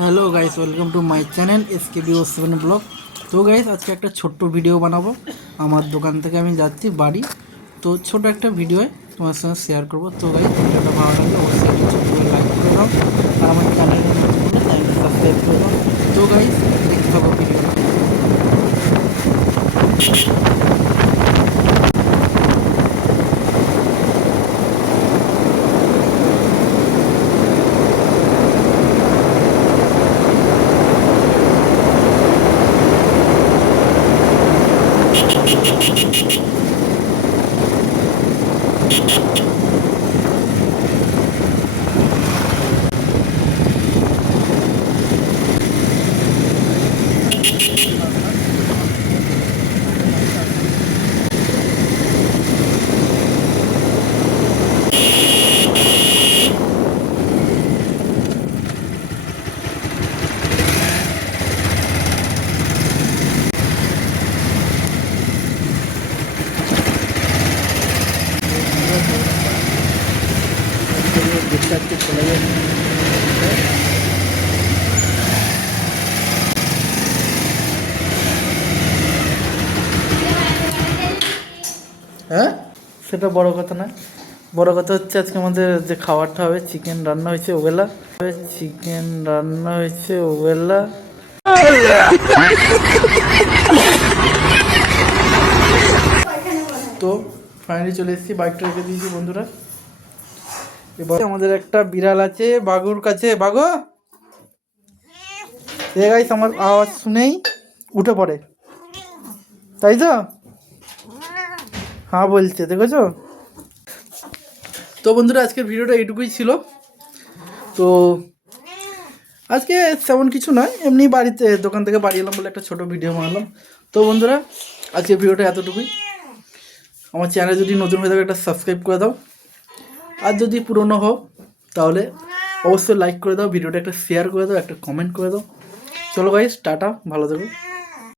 Hello guys, welcome to my channel SKB07 blog. তো guys, আজকে একটা ছোট্ট ভিডিও বানাবো। আমার দোকান থেকে আমি যাচ্ছি বাড়ি, তো ছোট একটা ভিডিও তোমার সঙ্গে শেয়ার করবো। তো গাইস, ভিডিওটা ভালো লাগলে অবশ্যই একটা ছোট্ট করে লাইক করে দাও, আর আমার চ্যানেলে নতুন হলে চ্যানেলটা সাবস্ক্রাইব করে দাও। তো গাইস, দেখতে থাকো ভিডিওটা। দেখতে আজকে চলে যাচ্ছে। হ্যাঁ, সেটা বড় কথা না, বড় কথা হচ্ছে আজকে আমাদের যে খাবারটা হবে, চিকেন রান্না হয়েছে ওবেলা। তো ফাইনালি চলে এসেছি, বাইকটা রেখে দিয়েছি বন্ধুরা। এবার আমাদের একটা বিড়াল আছে বাঘুর কাছে। বাঘু, গাইস আমার আওয়াজ শুনেই উঠে পড়ে, তাই তো? হ্যাঁ বলছে, দেখেছো? তো বন্ধুরা, আজকের ভিডিওটা এইটুকুই ছিল। তো আজকে তেমন কিছু নয়, এমনি বাড়িতে দোকান থেকে বাড়ি এলাম বলে একটা ছোট ভিডিও বানালাম। তো বন্ধুরা, আজকের ভিডিওটা এতটুকুই। আমার চ্যানেল যদি নতুন হয়ে থাকে একটা সাবস্ক্রাইব করে দাও, আর যদি পুরনো হও তাহলে অবশ্যই লাইক করে দাও, ভিডিওটা একটা শেয়ার করে দাও, একটা কমেন্ট করে দাও। চলো গাইস, টাটা, ভালো থেকো।